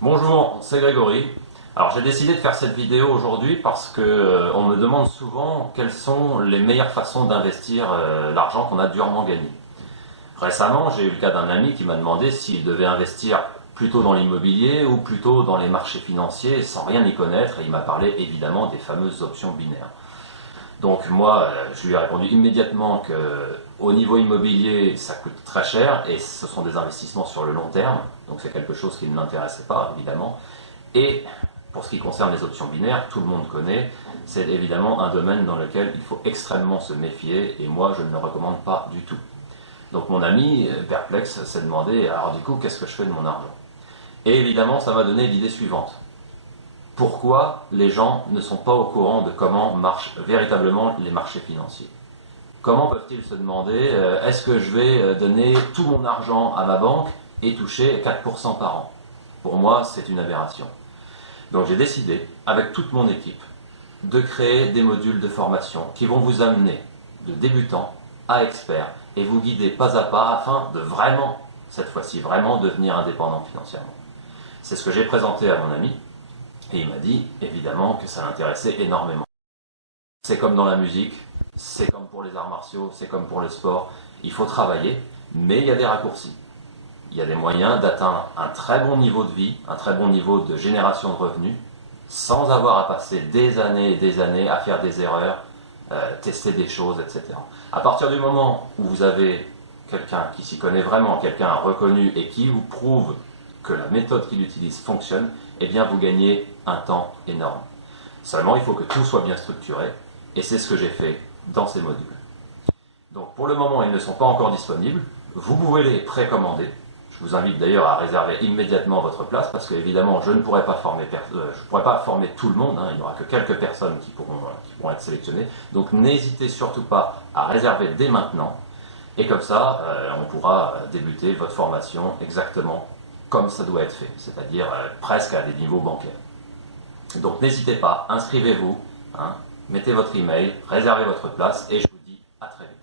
Bonjour, c'est Grégory. Alors j'ai décidé de faire cette vidéo aujourd'hui parce que on me demande souvent quelles sont les meilleures façons d'investir l'argent qu'on a durement gagné. Récemment, j'ai eu le cas d'un ami qui m'a demandé s'il devait investir plutôt dans l'immobilier ou plutôt dans les marchés financiers sans rien y connaître, et il m'a parlé évidemment des fameuses options binaires. Donc moi, je lui ai répondu immédiatement que au niveau immobilier, ça coûte très cher et ce sont des investissements sur le long terme, donc c'est quelque chose qui ne l'intéressait pas évidemment. Et pour ce qui concerne les options binaires, tout le monde connaît, c'est évidemment un domaine dans lequel il faut extrêmement se méfier et moi je ne le recommande pas du tout. Donc mon ami, perplexe, s'est demandé, alors du coup, qu'est-ce que je fais de mon argent? Et évidemment, ça m'a donné l'idée suivante. Pourquoi les gens ne sont pas au courant de comment marchent véritablement les marchés financiers? Comment peuvent-ils se demander, est-ce que je vais donner tout mon argent à ma banque et toucher 4% par an? Pour moi, c'est une aberration. Donc j'ai décidé, avec toute mon équipe, de créer des modules de formation qui vont vous amener de débutant à expert et vous guider pas à pas afin de vraiment, cette fois-ci, vraiment devenir indépendant financièrement. C'est ce que j'ai présenté à mon ami et il m'a dit évidemment que ça l'intéressait énormément. C'est comme dans la musique, c'est comme pour les arts martiaux, c'est comme pour le sport, il faut travailler, mais il y a des raccourcis. Il y a des moyens d'atteindre un très bon niveau de vie, un très bon niveau de génération de revenus, sans avoir à passer des années et des années à faire des erreurs, tester des choses, etc. À partir du moment où vous avez quelqu'un qui s'y connaît vraiment, quelqu'un reconnu et qui vous prouve que la méthode qu'il utilise fonctionne, eh bien vous gagnez un temps énorme. Seulement, il faut que tout soit bien structuré, et c'est ce que j'ai fait dans ces modules. Donc pour le moment, ils ne sont pas encore disponibles, vous pouvez les précommander. Je vous invite d'ailleurs à réserver immédiatement votre place parce que évidemment je ne pourrai pas former, tout le monde, hein, il n'y aura que quelques personnes qui pourront être sélectionnées. Donc n'hésitez surtout pas à réserver dès maintenant et comme ça on pourra débuter votre formation exactement comme ça doit être fait, c'est-à-dire presque à des niveaux bancaires. Donc n'hésitez pas, inscrivez-vous, hein, mettez votre email, réservez votre place et je vous dis à très vite.